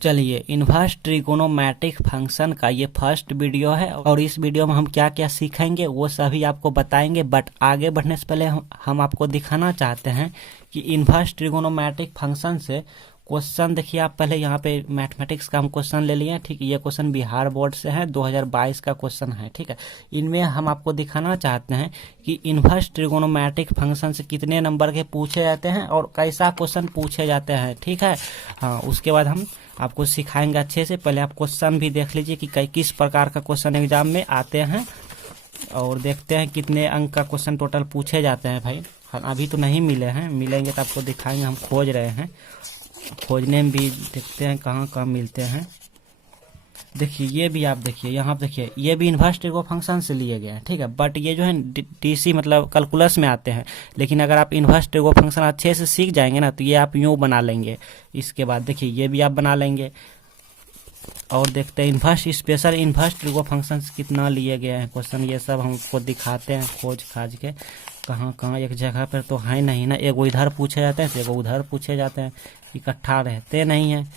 चलिए, inverse trigonometric function का ये फर्स्ट वीडियो है और इस वीडियो में हम क्या क्या सीखेंगे वो सभी आपको बताएंगे। बट आगे बढ़ने से पहले हम आपको दिखाना चाहते हैं कि इन्वर्स ट्रिगोनोमेट्रिक फंक्शन से क्वेश्चन देखिए। आप पहले यहाँ पे मैथमेटिक्स का हम क्वेश्चन ले लिए हैं, ठीक है। ये क्वेश्चन बिहार बोर्ड से है, 2022 का क्वेश्चन है, ठीक है। इनमें हम आपको दिखाना चाहते हैं कि इन्वर्स ट्रिगोनोमेट्रिक फंक्शन से कितने नंबर के पूछे जाते हैं और कैसा क्वेश्चन पूछे जाते हैं, ठीक है। हाँ, उसके बाद हम आपको सिखाएंगे अच्छे से। पहले आप क्वेश्चन भी देख लीजिए कि किस प्रकार का क्वेश्चन एग्जाम में आते हैं और देखते हैं कितने अंक का क्वेश्चन टोटल पूछे जाते हैं। भाई अभी तो नहीं मिले हैं, मिलेंगे तो आपको दिखाएंगे। हम खोज रहे हैं, खोजने में भी देखते हैं कहाँ कहाँ मिलते हैं। देखिए ये भी आप देखिए, यहाँ पे देखिए ये भी इन्वर्स ट्रिगो फंक्शन से लिए गए हैं, ठीक है। बट ये जो है डीसी मतलब कैलकुलस में आते हैं। लेकिन अगर आप इन्वर्स ट्रिगो फंक्शन अच्छे से सीख जाएंगे ना तो ये आप यूँ बना लेंगे। इसके बाद देखिए ये भी आप बना लेंगे। और देखते हैं inverse special inverse trigo function कितना लिए गए हैं क्वेश्चन, ये सब हमको दिखाते हैं खोज खाज के। कहाँ कहाँ एक जगह पर तो है नहीं ना, एगो इधर पूछे जाते हैं तो एगो उधर पूछे जाते हैं, इकट्ठा रहते नहीं हैं।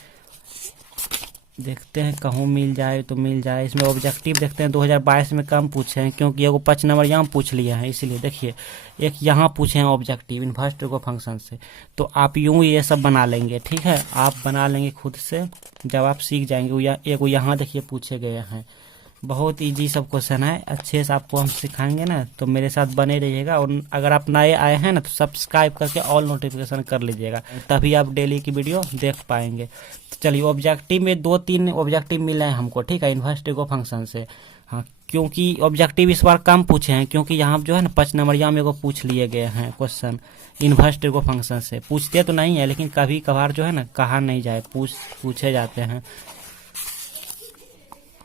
देखते हैं कहूँ मिल जाए तो मिल जाए। इसमें ऑब्जेक्टिव देखते हैं 2022 में कम पूछे हैं क्योंकि एगो 5 नंबर यहाँ पूछ लिए हैं, इसीलिए देखिए एक यहाँ पूछे हैं ऑब्जेक्टिव इन्वर्स ट्रिगो फंक्शन से। तो आप यूँ ये सब बना लेंगे, ठीक है। आप बना लेंगे खुद से जब आप सीख जाएंगे। एगो यहाँ देखिए पूछे गए हैं, बहुत इजी सब क्वेश्चन है। अच्छे से आपको हम सिखाएंगे ना, तो मेरे साथ बने रहिएगा। और अगर आप नए आए हैं ना तो सब्सक्राइब करके ऑल नोटिफिकेशन कर लीजिएगा, तभी आप डेली की वीडियो देख पाएंगे। तो चलिए, ऑब्जेक्टिव में 2-3 ऑब्जेक्टिव मिले हैं हमको, ठीक है, इन्वर्स ट्रिगो फंक्शन से। हाँ, क्योंकि ऑब्जेक्टिव इस बार कम पूछे हैं क्योंकि यहाँ जो है ना 5 नंबर यहाँ मेरे को पूछ लिए गए हैं क्वेश्चन इन्वर्स ट्रिगो फंक्शन से। पूछते तो नहीं है लेकिन कभी कभार जो है ना कहा नहीं जाए पूछे जाते हैं।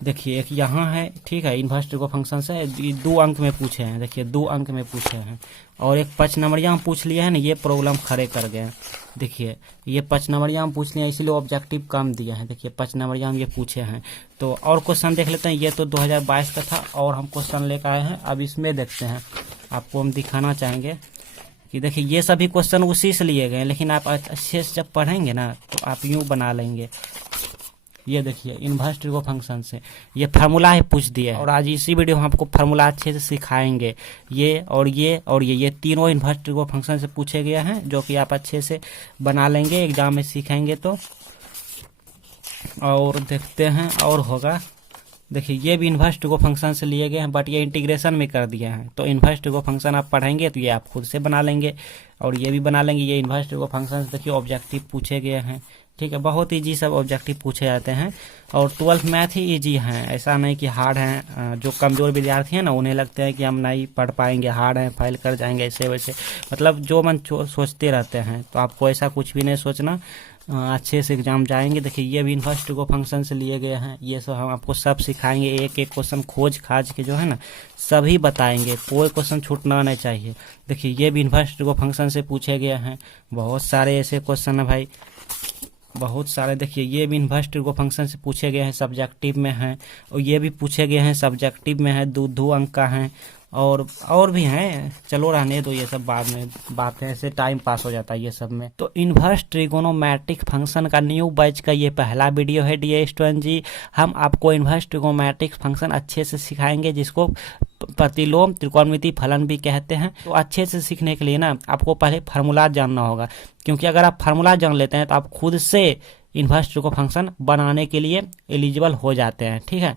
देखिए एक यहाँ है, ठीक है, इन्वर्स ट्रिगो फंक्शन से 2 अंक में पूछे हैं। देखिए 2 अंक में पूछे हैं और एक 5 नंबर यहाँ पूछ लिए हैं ना, ये प्रॉब्लम खड़े कर गए। देखिए ये 5 नंबर यहाँ पूछ लिए, इसलिए ऑब्जेक्टिव कम दिया है। देखिए 5 नंबर यहाँ ये पूछे हैं। तो और क्वेश्चन देख लेते हैं। ये तो 2022 का था और हम क्वेश्चन लेकर आए हैं। अब इसमें देखते हैं, आपको हम दिखाना चाहेंगे कि देखिए ये सभी क्वेश्चन उसी से लिए गए, लेकिन आप अच्छे से जब पढ़ेंगे ना तो आप यूँ बना लेंगे। ये देखिए इन्वर्स ट्रिगो फंक्शन से ये फार्मूला ही पूछ दिया है और आज इसी वीडियो में आपको फार्मूला अच्छे से सिखाएंगे। ये और ये और ये तीनों इन्वर्स ट्रिगो फंक्शन से पूछे गए हैं, जो कि आप अच्छे से बना लेंगे एग्जाम में सीखेंगे तो। और देखते हैं और होगा। देखिए ये भी इन्वर्स ट्रिगो फंक्शन से लिए गए हैं, बट ये इंटीग्रेशन में कर दिए हैं। तो इन्वर्स ट्रिगो फंक्शन आप पढ़ेंगे तो ये आप खुद से बना लेंगे और ये भी बना लेंगे। ये इन्वर्स ट्रिगो फंक्शन से देखिए ऑब्जेक्टिव पूछे गए हैं, ठीक है। बहुत इजी सब ऑब्जेक्टिव पूछे जाते हैं और 12th मैथ ही इजी हैं, ऐसा नहीं कि हार्ड हैं। जो कमज़ोर विद्यार्थी हैं ना उन्हें लगते हैं कि हम नहीं पढ़ पाएंगे, हार्ड हैं, फेल कर जाएंगे, ऐसे वैसे मतलब जो मन सोचते रहते हैं। तो आपको ऐसा कुछ भी नहीं सोचना, अच्छे से एग्जाम जाएंगे। देखिए ये भी इन्वर्स ट्रिगो फंक्शन से लिए गए हैं। ये सब हम आपको सब सिखाएंगे, एक एक क्वेश्चन खोज खाज के जो है ना सभी बताएंगे, कोई क्वेश्चन छूटना नहीं चाहिए। देखिए ये भी इन्वर्स ट्रिगो फंक्शन से पूछे गए हैं, बहुत सारे ऐसे क्वेश्चन है भाई, बहुत सारे। देखिए ये भी इन्वर्स ट्रिगो फंक्शन से पूछे गए हैं, सब्जेक्टिव में हैं। और ये भी पूछे गए हैं, सब्जेक्टिव में है, 2 अंक का है। और भी हैं, चलो रहने दो, ये सब बाद में बातें, ऐसे टाइम पास हो जाता है ये सब में। तो इन्वर्स ट्रिगोनोमेट्रिक फंक्शन का न्यू बैच का ये पहला वीडियो है डियर स्टूडेंट जी। हम आपको इन्वर्स ट्रिगोनोमेट्रिक फंक्शन अच्छे से सिखाएंगे, जिसको प्रतिलोम त्रिकोणमिति फलन भी कहते हैं। तो अच्छे से सीखने के लिए ना आपको पहले फार्मूला जानना होगा, क्योंकि अगर आप फार्मूला जान लेते हैं तो आप खुद से इन्वर्स ट्रिगो फंक्शन बनाने के लिए एलिजिबल हो जाते हैं, ठीक है।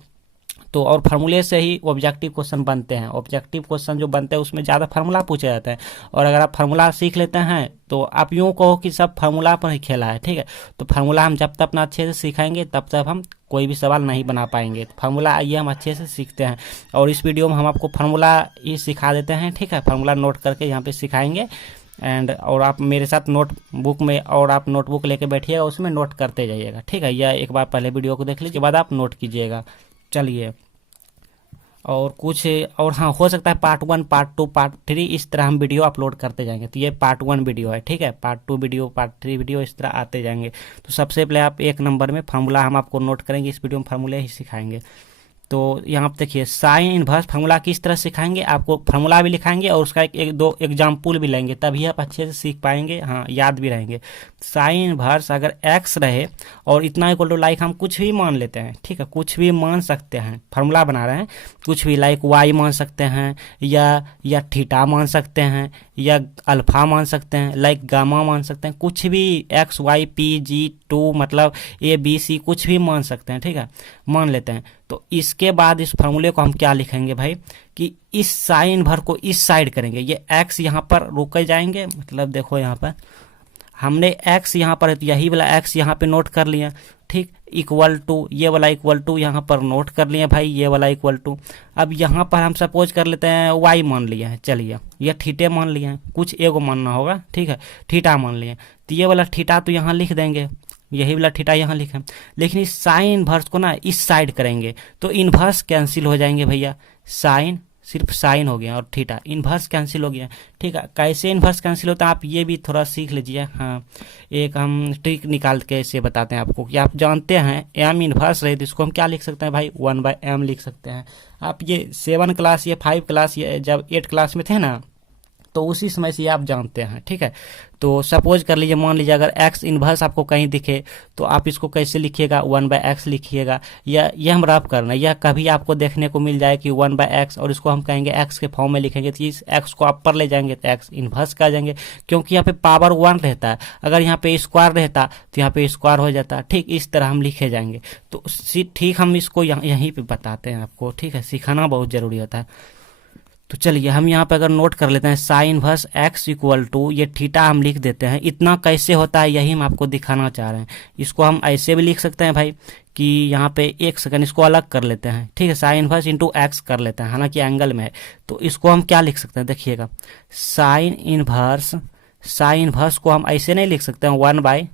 तो और फार्मूले से ही ऑब्जेक्टिव क्वेश्चन बनते हैं। ऑब्जेक्टिव क्वेश्चन जो बनते हैं उसमें ज़्यादा फार्मूला पूछे जाते हैं। और अगर आप फार्मूला सीख लेते हैं तो आप यूँ कहो कि सब फार्मूला पर ही खेला है, ठीक है। तो फार्मूला हम जब तक अपना अच्छे से सिखाएंगे तब तक हम कोई भी सवाल नहीं बना पाएंगे। तो फार्मूला आइए हम अच्छे से सीखते हैं और इस वीडियो में हम आपको फार्मूला ही सिखा देते हैं, ठीक है। फार्मूला नोट करके यहाँ पे सिखाएंगे और आप मेरे साथ नोटबुक में और आप नोटबुक लेके बैठिएगा, उसमें नोट करते जाइएगा, ठीक है। या एक बार पहले वीडियो को देख लीजिए, बाद आप नोट कीजिएगा। चलिए और कुछ और, हाँ, हो सकता है पार्ट 1, पार्ट 2, पार्ट 3 इस तरह हम वीडियो अपलोड करते जाएंगे। तो ये पार्ट 1 वीडियो है, ठीक है। पार्ट 2 वीडियो, पार्ट 3 वीडियो इस तरह आते जाएंगे। तो सबसे पहले आप 1 नंबर में फार्मूला हम आपको नोट करेंगे, इस वीडियो में फार्मूले ही सिखाएंगे। तो यहाँ पे देखिए साइन इनवर्स फार्मूला किस तरह सिखाएंगे, आपको फार्मूला भी लिखाएंगे और उसका एक दो एग्जाम्पल भी लेंगे, तभी आप अच्छे से सीख पाएंगे, हाँ याद भी रहेंगे। साइन इनवर्स अगर एक्स रहे और इतना इक्वल टू लाइक हम कुछ भी मान लेते हैं, ठीक है, कुछ भी मान सकते हैं, फार्मूला बना रहे हैं, कुछ भी लाइक वाई मान सकते हैं या थीटा मान सकते हैं या अल्फा मान सकते हैं, लाइक गामा मान सकते हैं, कुछ भी X Y P G two मतलब ए बी सी कुछ भी मान सकते हैं, ठीक है, मान लेते हैं। तो इसके बाद इस फार्मूले को हम क्या लिखेंगे भाई कि इस साइन भर को इस साइड करेंगे, ये एक्स यहाँ पर रुके जाएंगे, मतलब देखो यहाँ पर हमने एक्स यहाँ पर यही वाला एक्स यहाँ पे नोट कर लिया, ठीक, इक्वल टू ये वाला इक्वल टू यहाँ पर नोट कर लिए भाई, ये वाला इक्वल टू। अब यहाँ पर हम सपोज कर लेते हैं वाई मान लिया है, चलिए ये थीटे मान लिया है, कुछ एगो मानना होगा, ठीक है, थीटा मान लिया, तो ये वाला थीटा तो यहाँ लिख देंगे, यही वाला थीटा यहाँ लिखें, लेकिन इस साइन इनवर्स को ना इस साइड करेंगे तो इनवर्स कैंसिल हो जाएंगे भैया, साइन सिर्फ साइन हो गया और थीटा इनवर्स कैंसिल हो गया, ठीक है। कैसे इनवर्स कैंसिल होता है आप ये भी थोड़ा सीख लीजिए, हाँ एक हम ट्रिक निकाल के ऐसे बताते हैं आपको कि आप जानते हैं एम इनवर्स रहे तो इसको हम क्या लिख सकते हैं भाई 1/m लिख सकते हैं। आप ये 7 क्लास या 5 क्लास या जब 8 क्लास में थे ना तो उसी समय से आप जानते हैं, ठीक है। तो सपोज कर लीजिए, मान लीजिए अगर x इनवर्स आपको कहीं दिखे तो आप इसको कैसे लिखिएगा 1/x लिखिएगा, या ये हम रफ करना, या कभी आपको देखने को मिल जाए कि 1/x और इसको हम कहेंगे x के फॉर्म में लिखेंगे तो इस x को अपर ले जाएंगे तो x इनवर्स का जाएंगे, क्योंकि यहाँ पे पावर 1 रहता है, अगर यहाँ पे स्क्वायर रहता तो यहाँ पे स्क्वायर हो जाता, ठीक, इस तरह हम लिखे जाएंगे। तो ठीक हम इसको यहीं पर बताते हैं आपको, ठीक है, सिखाना बहुत जरूरी होता है। तो चलिए हम यहाँ पे अगर नोट कर लेते हैं sine inverse x equal to ये थीटा हम लिख देते हैं, इतना कैसे होता है यही हम आपको दिखाना चाह रहे हैं। इसको हम ऐसे भी लिख सकते हैं भाई कि यहाँ पे एक सेकंड इसको अलग कर लेते हैं, ठीक है, साइन इनवर्स इंटू एक्स कर लेते हैं, हालांकि एंगल में है, तो इसको हम क्या लिख सकते हैं देखिएगा, साइन इनवर्स को हम ऐसे नहीं लिख सकते हैं 1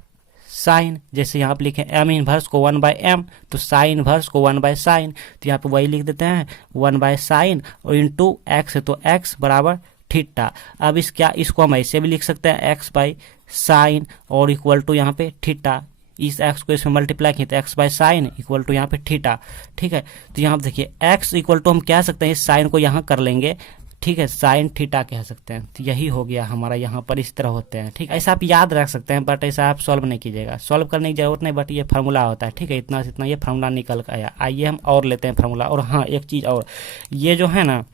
साइन, जैसे यहाँ पे लिखे एम इनवर्स को 1/m तो साइन इनवर्स को 1/साइन, तो यहाँ पे वही लिख देते हैं 1/साइन और इंटू एक्स है तो x बराबर थीटा। अब इसको हम ऐसे भी लिख सकते हैं x/साइन और इक्वल टू यहाँ पे थीटा, इस x को इसमें मल्टीप्लाई किए तो x/साइन इक्वल टू यहाँ पे थीटा, ठीक है। तो यहाँ पे देखिए x इक्वल टू हम कह सकते हैं इस साइन को यहाँ कर लेंगे, ठीक है, साइन थीटा कह सकते हैं, तो यही हो गया हमारा, यहाँ पर इस तरह होते हैं, ठीक, ऐसा आप याद रख सकते हैं बट ऐसा आप सॉल्व नहीं कीजिएगा, सॉल्व करने की जरूरत नहीं, बट ये फार्मूला होता है, ठीक है, इतना से इतना ये फार्मूला निकल कर आया। आइए हम और लेते हैं फार्मूला, और हाँ एक चीज़ और, ये जो है ना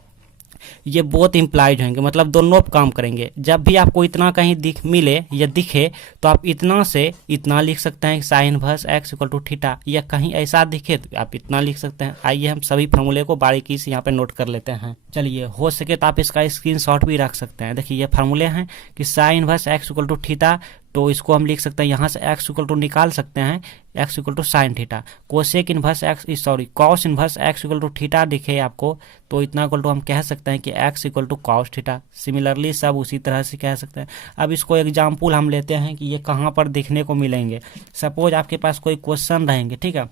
ये बहुत इम्प्लाइज होंगे, मतलब दोनों काम करेंगे। जब भी आपको इतना कहीं मिले या दिखे तो आप इतना से इतना लिख सकते हैं sine inverse x equal to theta, या कहीं ऐसा दिखे तो आप इतना लिख सकते हैं। आइए हम सभी फार्मूले को बारीकी से यहाँ पे नोट कर लेते हैं। चलिए हो सके तो आप इसका स्क्रीनशॉट भी रख सकते हैं। देखिए ये फार्मूले हैं कि sine inverse x equal to theta, तो इसको हम लिख सकते हैं यहाँ से एक्स इक्वल टू निकाल सकते हैं x equal to sine theta, cosec inverse x cos inverse x equal to theta दिखे आपको तो इतना इक्वल टू हम कह सकते हैं कि x equal to cos theta. Similarly सब उसी तरह से कह सकते हैं। अब इसको एग्जाम्पल हम लेते हैं कि ये कहाँ पर देखने को मिलेंगे। सपोज आपके पास कोई क्वेश्चन रहेंगे, ठीक है,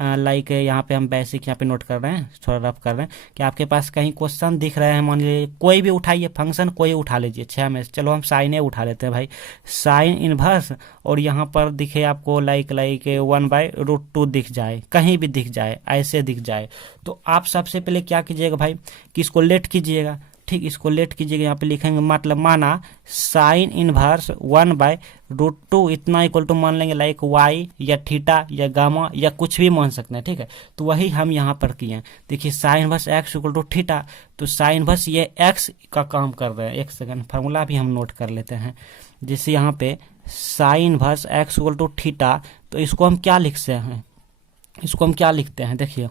लाइक यहाँ पे हम बेसिक यहाँ पे नोट कर रहे हैं, थोड़ा रफ कर रहे हैं कि आपके पास कहीं क्वेश्चन दिख रहे हैं, मान लीजिए कोई भी उठाइए फंक्शन, कोई उठा लीजिए 6 में, चलो हम साइन ए उठा लेते हैं भाई, साइन इनवर्स, और यहाँ पर दिखे आपको लाइक 1/√2 दिख जाए, कहीं भी दिख जाए, ऐसे दिख जाए, तो आप सबसे पहले क्या कीजिएगा भाई कि इसको लेट कीजिएगा, ठीक, इसको लेट कीजिएगा, यहाँ पे लिखेंगे मतलब माना साइन इनवर्स 1/√2 इतना इक्वल टू मान लेंगे लाइक वाई या थीटा या गामा या कुछ भी मान सकते हैं, ठीक है। तो वही हम यहाँ पर किए हैं। देखिए sine inverse x equal to theta, तो साइन इनवर्स ये एक्स का काम कर रहे हैं। एक सेकंड फार्मूला भी हम नोट कर लेते हैं। जैसे यहाँ पे sine inverse x equal to theta, तो इसको हम क्या लिखते हैं, इसको हम क्या लिखते हैं, देखिए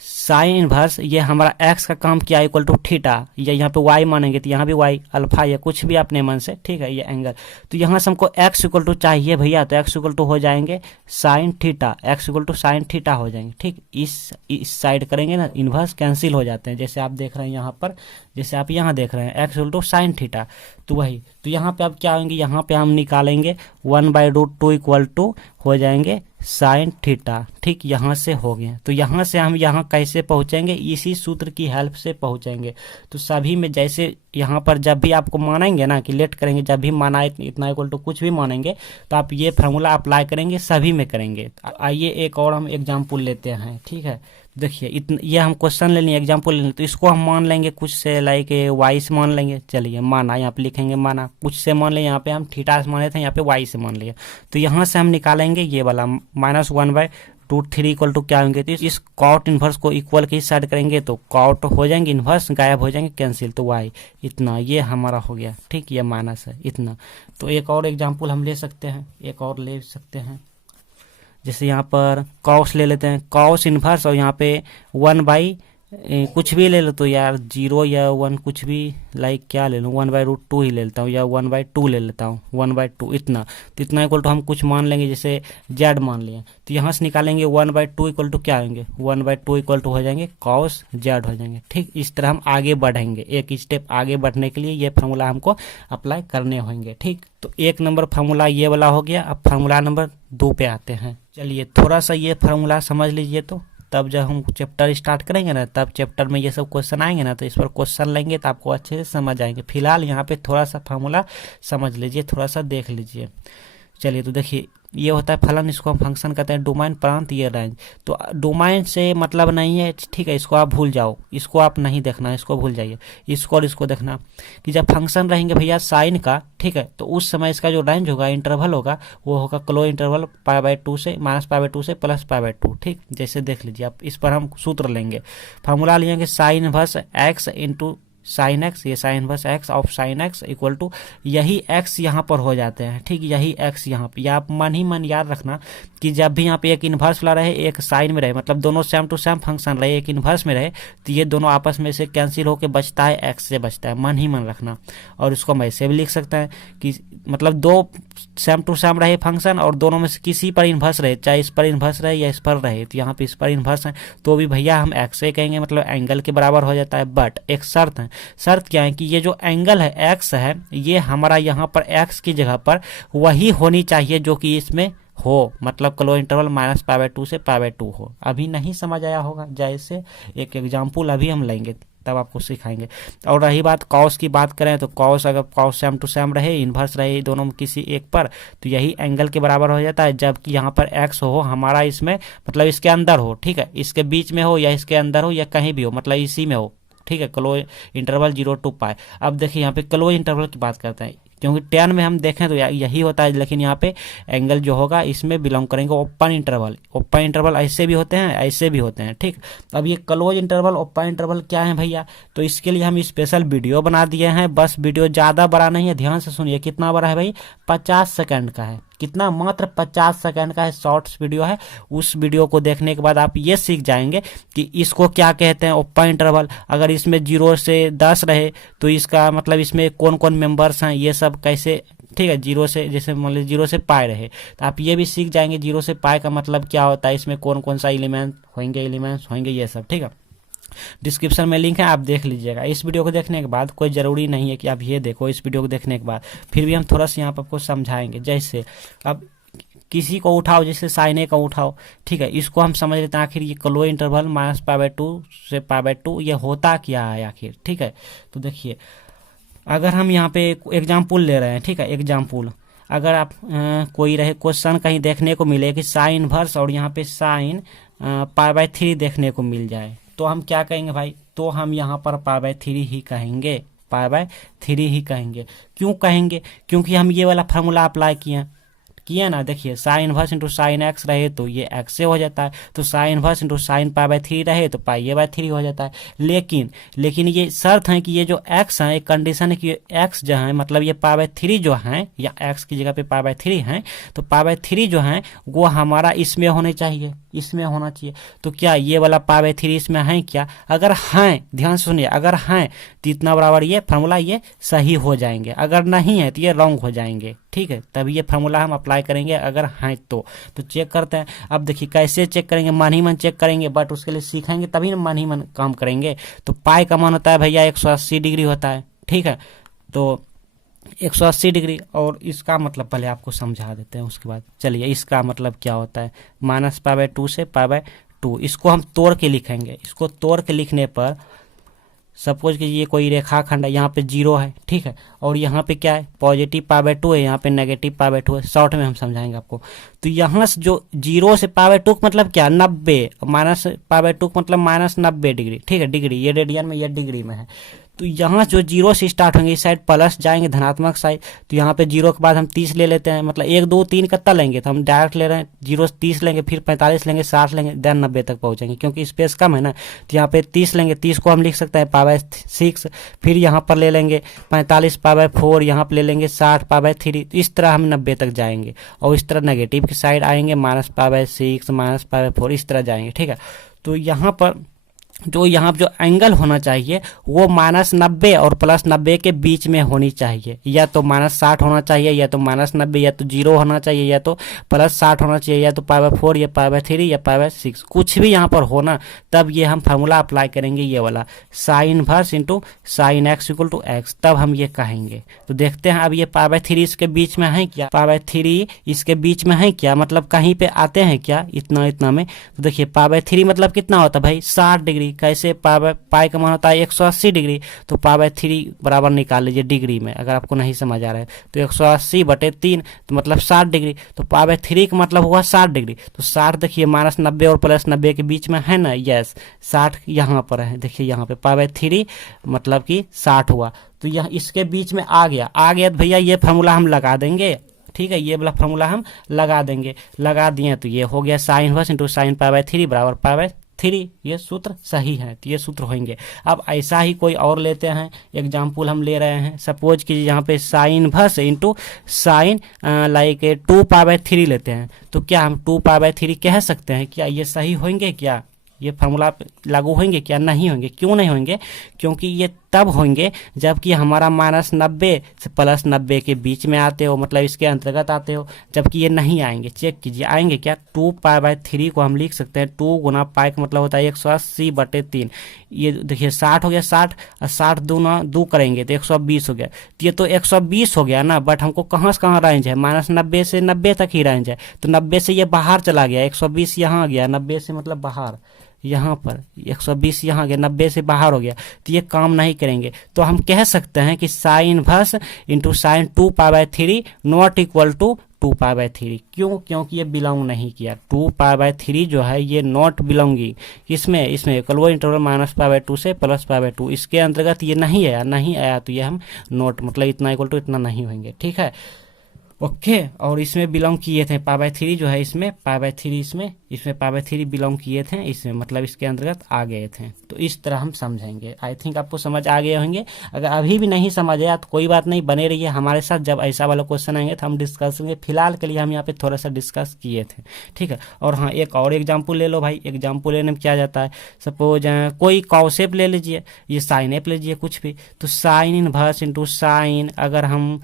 साइन इनवर्स ये हमारा एक्स का काम किया इक्वल टू थीटा, या यहाँ पे वाई मानेंगे तो यहाँ भी वाई अल्फा या कुछ भी अपने मन से, ठीक है, ये एंगल। तो यहाँ से हमको एक्स इक्वल टू चाहिए भैया, तो एक्स इक्वल टू हो जाएंगे sine theta, x equal to sine theta हो जाएंगे, ठीक। इस साइड करेंगे ना इनवर्स कैंसिल हो जाते हैं, जैसे आप देख रहे हैं यहाँ पर, जैसे आप यहाँ देख रहे हैं x equal to sine theta, तो वही। तो यहाँ पे अब क्या होंगे, यहाँ पे हम निकालेंगे 1/√2 इक्वल टू हो जाएंगे साइन थीटा, ठीक, यहाँ से हो गया। तो यहाँ से हम यहाँ कैसे पहुँचेंगे, इसी सूत्र की हेल्प से पहुँचेंगे। तो सभी में जैसे यहाँ पर जब भी आपको मानेंगे ना कि लेट करेंगे, जब भी माना इतना इक्वल टू कुछ भी मानेंगे तो आप ये फार्मूला अप्लाई करेंगे, सभी में करेंगे। आइए एक और हम एग्जाम्पल लेते हैं, ठीक है। देखिए इतना ये हम क्वेश्चन ले लिए, एग्जाम्पल ले लिए, तो इसको हम मान लेंगे कुछ से, लाइक वाई से मान लेंगे। चलिए माना, यहाँ पे लिखेंगे माना, कुछ से मान लें, यहाँ पे हम थीटा से माने थे, यहाँ पे वाई से मान लिया। तो यहाँ से हम निकालेंगे ये वाला -1/√3 इक्वल टू क्या होंगे, तो इस कॉट इन्वर्स को इक्वल के साइड करेंगे तो कॉट हो जाएंगे, इन्वर्स गायब हो जाएंगे, कैंसिल, तो वाई इतना, ये हमारा हो गया, ठीक। ये माइनस है इतना। तो एक और एग्जाम्पल हम ले सकते हैं, एक और ले सकते हैं, जैसे यहाँ पर कॉस ले लेते हैं, कॉस इन्वर्स, और यहाँ पे 1/ कुछ भी ले लो तो यार 0 या 1 कुछ भी, लाइक क्या ले लूँ, 1/√2 ही ले लेता हूँ, या 1/2 ले लेता हूँ, 1/2 इतना। तो इतना इक्वल टू हम कुछ मान लेंगे, जैसे जेड मान लिया, तो यहाँ से निकालेंगे 1/2 इक्वल टू क्या होंगे, 1/2 इक्वल टू हो जाएंगे कॉस जेड हो जाएंगे, ठीक। इस तरह हम आगे बढ़ेंगे, एक स्टेप आगे बढ़ने के लिए ये फार्मूला हमको अप्लाई करने होंगे, ठीक। तो 1 नंबर फार्मूला ये वाला हो गया। अब फार्मूला नंबर 2 पे आते हैं। चलिए थोड़ा सा ये फार्मूला समझ लीजिए, तो तब जब हम चैप्टर स्टार्ट करेंगे ना, तब चैप्टर में ये सब क्वेश्चन आएंगे ना, तो इस पर क्वेश्चन लेंगे तो आपको अच्छे से समझ आएंगे। फिलहाल यहाँ पे थोड़ा सा फार्मूला समझ लीजिए, थोड़ा सा देख लीजिए। चलिए तो देखिए ये होता है फलन, इसको हम फंक्शन कहते हैं, डोमेन प्रांत ये रेंज। तो डोमेन से मतलब नहीं है, ठीक है, इसको आप भूल जाओ, इसको आप नहीं देखना, इसको भूल जाइए। इसको और इसको देखना कि जब फंक्शन रहेंगे भैया साइन का, ठीक है, तो उस समय इसका जो रेंज होगा, इंटरवल होगा, वो होगा क्लोज इंटरवल π/2 से -π/2 से +π/2, ठीक। जैसे देख लीजिए आप, इस पर हम सूत्र लेंगे, फार्मूला लेंगे sine inverse x into sine x, ये sine inverse x of sine x equal to, यही एक्स यहाँ पर हो जाते हैं, ठीक। यही एक्स यहाँ पे, या आप मन ही मन याद रखना कि जब भी यहाँ पे एक इन्वर्स वाला रहे, एक साइन में रहे, मतलब दोनों सेम टू सेम फंक्शन रहे, एक इन्वर्स में रहे, तो ये दोनों आपस में से कैंसिल होकर बचता है, एक्स से बचता है, मन ही मन रखना। और इसको हम ऐसे भी लिख सकते हैं कि मतलब दो सेम टू सेम रहे फंक्शन, और दोनों में से किसी पर इन्वर्स रहे, चाहे इस पर इन्वर्स रहे या इस पर रहे, तो यहाँ पे इस पर इन्वर्स है तो भी भैया हम एक्स से कहेंगे, मतलब एंगल के बराबर हो जाता है। बट एक शर्त है, शर्त क्या है कि ये जो एंगल है एक्स है, ये हमारा यहाँ पर एक्स की जगह पर वही होनी चाहिए जो कि इसमें हो, मतलब क्लोज इंटरवल -π/2 से π/2 हो। अभी नहीं समझ आया होगा, जैसे एक एग्जाम्पल अभी हम लेंगे तब आपको सिखाएंगे। और रही बात कॉस की बात करें, तो कॉस अगर कॉस सेम टू सेम रहे, इन्वर्स रहे दोनों में किसी एक पर, तो यही एंगल के बराबर हो जाता है, जबकि यहाँ पर एक्स हो हमारा इसमें, मतलब इसके अंदर हो, ठीक है, इसके बीच में हो या इसके अंदर हो या कहीं भी हो, मतलब इसी में हो, ठीक है, क्लोज इंटरवल 0 to π। अब देखिए यहाँ पे क्लोज इंटरवल की बात करते हैं, क्योंकि 10 में हम देखें तो यही होता है, लेकिन यहाँ पे एंगल जो होगा इसमें बिलोंग करेंगे ओपन इंटरवल। ओपन इंटरवल ऐसे भी होते हैं, ऐसे भी होते हैं, ठीक। अब ये क्लोज इंटरवल, ओपन इंटरवल क्या है भैया, तो इसके लिए हम स्पेशल वीडियो बना दिए हैं। बस वीडियो ज़्यादा बड़ा नहीं है, ध्यान से सुनिए। कितना बड़ा है भाई, 50 सेकंड का है, कितना, मात्र 50 सेकंड का है, शॉर्ट्स वीडियो है। उस वीडियो को देखने के बाद आप ये सीख जाएंगे कि इसको क्या कहते हैं, ओपन इंटरवल। अगर इसमें 0 से 10 रहे तो इसका मतलब इसमें कौन कौन मेंबर्स हैं, ये सब कैसे, ठीक है। 0 से, जैसे मान लीजिए 0 से π रहे, तो आप ये भी सीख जाएंगे 0 से π का मतलब क्या होता है, इसमें कौन कौन सा एलिमेंट्स होंगे, ये सब, ठीक है। डिस्क्रिप्शन में लिंक है, आप देख लीजिएगा। इस वीडियो को देखने के बाद कोई ज़रूरी नहीं है कि आप ये देखो, इस वीडियो को देखने के बाद फिर भी हम थोड़ा सा यहाँ पर आपको समझाएंगे। जैसे अब किसी को उठाओ, जैसे साइने का उठाओ, ठीक है, इसको हम समझ लेते हैं आखिर ये क्लोज इंटरवल -π/2 से π/2 ये होता क्या है आखिर, ठीक है। तो देखिए अगर हम यहाँ पे एग्जाम्पल ले रहे हैं, ठीक है, एग्जाम्पल अगर आप कोई रहे क्वेश्चन कहीं देखने को मिले कि साइन इनवर्स और यहाँ पे साइन π/3 देखने को मिल जाए, तो हम क्या कहेंगे भाई, तो हम यहाँ पर π/3 ही कहेंगे, π/3 ही कहेंगे। क्यों कहेंगे, क्योंकि हम ये वाला फार्मूला अप्लाई किया ना। देखिए sine inverse into sine x रहे तो ये एक्स से हो जाता है, तो साइन इनवर्स इंटू साइन π/3 रहे तो π/3 हो जाता है। लेकिन ये शर्त है कि ये जो एक्स है, एक कंडीशन है कि एक्स जो है, मतलब ये π/3 जो है, या एक्स की जगह पे π/3 है, तो π/3 जो है वो हमारा इसमें होने चाहिए, इसमें होना चाहिए। तो क्या ये वाला π/3 इसमें है क्या, अगर हैं, ध्यान से सुनिए, अगर हैं तो इतना बराबर ये फार्मूला ये सही हो जाएंगे, अगर नहीं है तो ये रॉन्ग हो जाएंगे, ठीक है। तभी ये फार्मूला हम अप्लाई करेंगे अगर हैं तो चेक करते हैं। अब देखिए कैसे चेक करेंगे, मन ही मन चेक करेंगे, बट उसके लिए सीखेंगे तभी ना मन ही मन काम करेंगे। तो पाई का मान होता है भैया 180 डिग्री होता है, ठीक है, तो 180 डिग्री। और इसका मतलब पहले आपको समझा देते हैं, उसके बाद चलिए इसका मतलब क्या होता है, -π/2 से π/2। इसको हम तोड़ के लिखेंगे, इसको तोड़ के लिखने पर सपोज कीजिए कोई रेखाखंड है, यहाँ पे 0 है, ठीक है, और यहाँ पे क्या है पॉजिटिव π/2 है, यहाँ पे नेगेटिव π/2 है। शॉर्ट में हम समझाएंगे आपको। तो यहाँ से जो 0 से π/2 का मतलब क्या 90, माइनस π/2 का मतलब -90 डिग्री, ठीक है, डिग्री ये रेडियन में, ये डिग्री में है। तो यहाँ जो 0 से स्टार्ट होंगे इस साइड प्लस जाएंगे धनात्मक साइड, तो यहाँ पे 0 के बाद हम 30 ले लेते हैं, मतलब 1 2 3 कितना लेंगे, तो हम डायरेक्ट ले रहे हैं 0 से 30 लेंगे, फिर 45 लेंगे, 60 लेंगे, देन 90 तक पहुंचेंगे, क्योंकि स्पेस कम है ना। तो यहाँ पे 30 लेंगे, 30 को हम लिख सकते हैं π/6, फिर यहाँ पर ले लेंगे 45 π/4, यहाँ पर ले लेंगे 60 π/3, तो इस तरह हम 90 तक जाएंगे। और इस तरह नेगेटिव की साइड आएंगे -π/6 -π/4 इस तरह जाएंगे, ठीक है। तो यहाँ पर जो एंगल होना चाहिए वो -90 और +90 के बीच में होनी चाहिए, या तो -60 होना चाहिए, या तो -90, या तो 0 होना चाहिए, या तो +60 होना चाहिए, या तो π/4 या π/3 या π/6, कुछ भी यहाँ पर होना। तब ये हम फार्मूला अप्लाई करेंगे, ये वाला sign inverse into sign x = x, तब हम ये कहेंगे। तो देखते हैं अब ये π/3 इसके बीच में है क्या, π/3 इसके बीच में है क्या, मतलब कहीं पे आते हैं क्या इतना में। तो देखिए π/3 मतलब कितना होता है भाई 60 डिग्री, कैसे पाई का मान होता है 180 डिग्री, तो π/3 बराबर निकाल लीजिए डिग्री में, अगर आपको नहीं समझ आ रहा है तो 180/3 तो मतलब 60 डिग्री, तो π/3 का मतलब हुआ 60 डिग्री। तो 60 देखिए -90 और +90 के बीच में है ना, यस 60 यहाँ पर है, देखिए यहाँ पे π/3 मतलब कि 60 हुआ, तो यह इसके बीच में आ गया तो भैया ये फार्मूला हम लगा देंगे, ठीक है, ये वाला फार्मूला हम लगा देंगे। लगा दिए तो ये हो गया साइन इनवर्स इंटू साइन π/3 बराबर π/3, ये सूत्र सही है, तो ये सूत्र होंगे। अब ऐसा ही कोई और लेते हैं एग्जाम्पल हम ले रहे हैं, सपोज कि यहाँ पे sine inverse into sine like 2π/3 लेते हैं, तो क्या हम 2π/3 कह सकते हैं, क्या ये सही होंगे, क्या ये फार्मूला लागू होंगे, क्या नहीं होंगे। क्यों नहीं होंगे, क्योंकि ये तब होंगे जबकि हमारा -90 से +90 के बीच में आते हो, मतलब इसके अंतर्गत आते हो, जबकि ये नहीं आएंगे। चेक कीजिए आएंगे क्या, 2π/3 को हम लिख सकते हैं 2 गुना पाई का मतलब होता है 180/3, ये देखिए 60 हो गया, 60 और 60 2 करेंगे तो 120 हो गया, तो ये तो 120 हो गया ना, बट हमको कहाँ से कहाँ रेंज है, -90 से 90 तक ही रेंज है, तो 90 से ये बाहर चला गया, 120 यहाँ आ गया, 90 से मतलब बाहर, यहाँ पर 120 यहाँ गया, 90 से बाहर हो गया, तो ये काम नहीं करेंगे। तो हम कह सकते हैं कि sine inverse into sine 2π/3 not equal to 2π/3। क्यों, क्योंकि ये बिलोंग नहीं किया, 2π/3 जो है ये नॉट बिलोंगिंग इसमें इक्वल इंटरवल -π/2 से +π/2, इसके अंतर्गत ये नहीं आया, तो ये हम नॉट मतलब इतना इक्वल टू इतना नहीं होंगे, ठीक है, ओके। और इसमें बिलोंग किए थे π/3 जो है, इसमें π/3 बिलोंग किए थे, इसमें मतलब इसके अंतर्गत आ गए थे। तो इस तरह हम समझेंगे। आई थिंक आपको समझ आ गए होंगे। अगर अभी भी नहीं समझ आया तो कोई बात नहीं, बने रहिए हमारे साथ, जब ऐसा वाला क्वेश्चन आएंगे तो हम डिस्कस करेंगे। फिलहाल के लिए हम यहाँ पे थोड़ा सा डिस्कस किए थे, ठीक है। और हाँ, एक और एग्जाम्पल ले लो भाई। एग्जाम्पल लेने में क्या जाता है, सपोज कोई कॉसेप ले लीजिए, ये साइनेप ले लीजिए कुछ भी, तो साइन इनवर्स इंटू साइन अगर हम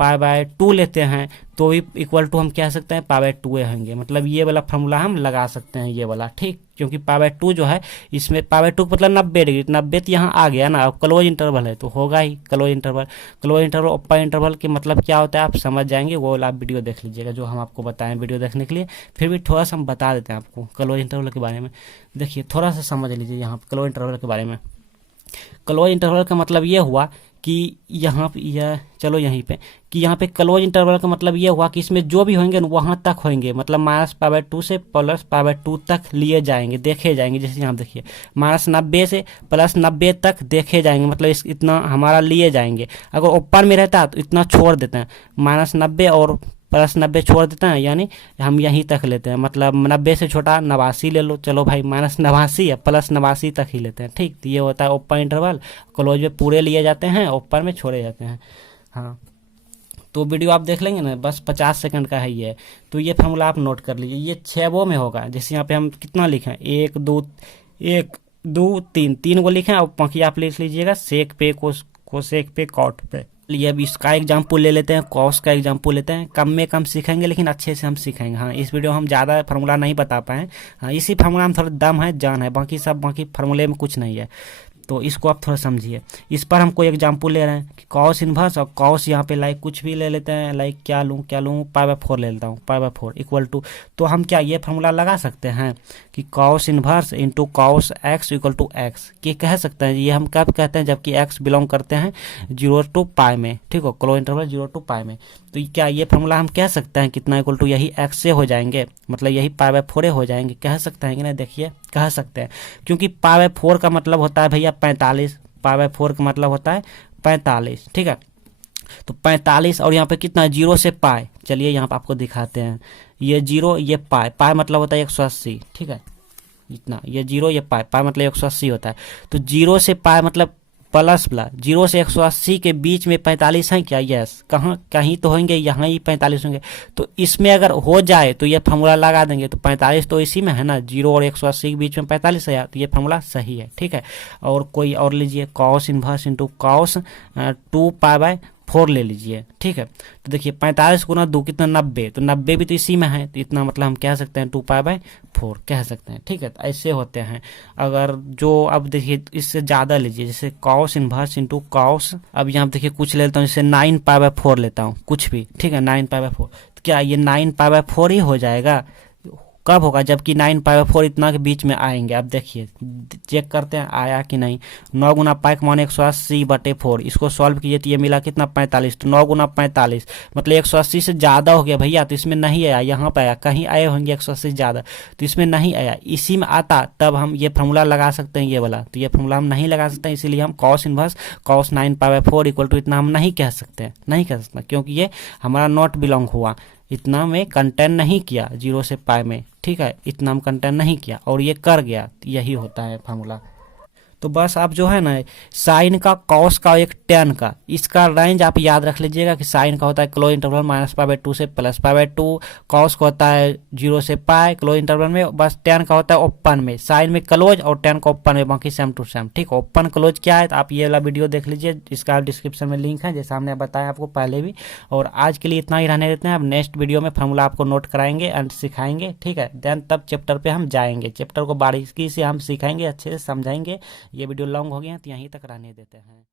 π/2 लेते हैं तो भी इक्वल टू हम कह सकते हैं π/2 होंगे, मतलब ये वाला फार्मूला हम लगा सकते हैं, ये वाला, ठीक। क्योंकि π/2 जो है इसमें π/2 मतलब 90 डिग्री, 90 तो यहाँ आ गया ना, अब क्लोज इंटरवल है तो होगा ही क्लोज इंटरवल ओपन इंटरवल के मतलब क्या होता है आप समझ जाएंगे, वो वाला आप वीडियो देख लीजिएगा जो हम आपको बताएं वीडियो देखने के लिए। फिर भी थोड़ा सा हम बता देते हैं आपको क्लोज इंटरवल के बारे में। देखिए थोड़ा सा समझ लीजिए यहाँ क्लोज इंटरवल के बारे में। क्लोज इंटरवल का मतलब ये हुआ कि यहाँ पे चलो यहीं पे कि यहाँ पे क्लोज इंटरवल का मतलब ये हुआ कि इसमें जो भी होंगे वहाँ तक होंगे, मतलब -π/2 से +π/2 तक लिए जाएंगे, देखे जाएंगे। जैसे यहाँ देखिए -90 से +90 तक देखे जाएंगे, मतलब इतना हमारा लिए जाएंगे। अगर ऊपर में रहता तो इतना छोड़ देते हैं, -90 और +90 छोड़ देते हैं, यानी हम यहीं तक लेते हैं, मतलब 90 से छोटा 89 ले लो, चलो भाई -89 या +89 तक ही लेते हैं, ठीक। तो ये होता है ओपन इंटरवल। क्लोज में पूरे लिए जाते हैं, ओपन में छोड़े जाते हैं। हाँ, तो वीडियो आप देख लेंगे ना, बस 50 सेकंड का है ये। तो ये फार्मूला आप नोट कर लीजिए, ये 6 वो में होगा। जैसे यहाँ पे हम कितना लिखे हैं, 1 2 3 को लिखे हैं, और पंखिया आप लिख लीजिएगा सेक पे कोसेक पे कॉट पे। लिए अब इसका एग्जाम्पल ले लेते हैं, कॉस का एग्जाम्पल लेते हैं। कम में कम सीखेंगे लेकिन अच्छे से हम सीखेंगे। हाँ, इस वीडियो हम ज़्यादा फार्मूला नहीं बता पाए। हाँ, इसी फार्मूला में थोड़ा दम है, जान है, बाकी फार्मूले में कुछ नहीं है। तो इसको आप थोड़ा समझिए। इस पर हम कोई एग्जाम्पल ले रहे हैं कि कॉस इन्वर्स और कॉस यहाँ पे लाइक कुछ भी ले लेते हैं, लाइक क्या लूँ π/4 ले लेता हूँ, π/4 इक्वल टू, तो हम क्या ये फॉर्मूला लगा सकते हैं कि cos inverse into cos x equal to x, ये कह सकते हैं। ये हम कब कहते हैं, जबकि एक्स बिलोंग करते हैं 0 to π में, ठीक हो, क्लोज इंटरवल 0 to π में। तो क्या ये फॉर्मूला हम कह सकते हैं कितना इक्वल टू यही एक्स से हो जाएंगे, मतलब यही π/4 हो जाएंगे, कह सकते हैं कि नहीं? देखिए कह सकते हैं, क्योंकि π/4 का मतलब होता है भैया 45, π/4 का मतलब होता है 45, ठीक है। तो 45 और यहाँ पे कितना 0 से π, चलिए यहाँ पे आपको दिखाते हैं, ये 0 ये π मतलब होता है 180, ठीक है, इतना ये 0 ये π मतलब 180 होता है। तो 0 से π मतलब प्लस 0 से 180 के बीच में 45 है क्या? यस, कहाँ कहीं तो होंगे, यहाँ ही 45 होंगे। तो इसमें अगर हो जाए तो ये फॉर्मूला लगा देंगे, तो 45 तो इसी में है ना, 0 और 180 के बीच में 45 है, तो ये फॉर्मूला सही है, ठीक है। और कोई और लीजिए, कॉस इन्वर्स इंटू कॉस 2π/4 ले लीजिए, ठीक है। तो देखिए 45 गुना 2 कितना 90, तो 90 भी तो इसी में है, तो इतना मतलब हम कह सकते हैं 2π/4 कह सकते हैं, ठीक है। तो ऐसे होते हैं। अगर जो अब देखिए इससे ज़्यादा लीजिए, जैसे कॉस इन्वर्स इंटू कॉस, अब यहाँ देखिए कुछ ले लेता हूँ, जैसे 9π/4 लेता हूँ, कुछ भी, ठीक है, 9π/4, तो क्या ये 9π/4 ही हो जाएगा? कब होगा? जबकि 9π/4 इतना के बीच में आएंगे। अब देखिए चेक करते हैं आया कि नहीं। 9 गुना पाई का मान 180/4, इसको सॉल्व कीजिए तो ये मिला कितना 45, तो 9 गुना 45 मतलब 180 से ज़्यादा हो गया भैया, तो इसमें नहीं आया, यहाँ पे आया, कहीं आए होंगे 180 से ज़्यादा, तो इसमें नहीं आया। इसी में आता तब हम ये फॉर्मूला लगा सकते हैं, ये वाला, तो ये फॉर्मूला हम नहीं लगा सकते हैं, इसीलिए हम cos inverse cos 9π/4 equal to इतना हम नहीं कह सकते, नहीं कह सकते, क्योंकि ये हमारा नॉट बिलोंग हुआ, इतना में कंटेंट नहीं किया 0 से π में, ठीक है, इतना हम कंटेंट नहीं किया और ये कर गया, यही होता है फार्मूला। तो बस आप जो है ना साइन का, कॉस का, एक टेन का, इसका रेंज आप याद रख लीजिएगा कि साइन का होता है क्लोज इंटरवल -π/2 से +π/2, कॉस का होता है 0 से π क्लोज इंटरवल में, बस टेन का होता है ओपन में, साइन में क्लोज और टेन का ओपन में, बाकी सेम टू सेम, ठीक। ओपन क्लोज क्या है तो आप ये वाला वीडियो देख लीजिए, इसका डिस्क्रिप्शन में लिंक है, जैसा हमने बताया आपको पहले भी। और आज के लिए इतना ही रहने देते हैं, अब नेक्स्ट वीडियो में फार्मूला आपको नोट कराएंगे एंड सिखाएंगे, ठीक है। देन तब चैप्टर पे हम जाएंगे, चैप्टर को बारीकी से हम सिखाएंगे, अच्छे से समझाएंगे। ये वीडियो लॉन्ग हो गया तो यहीं तक रहने देते हैं।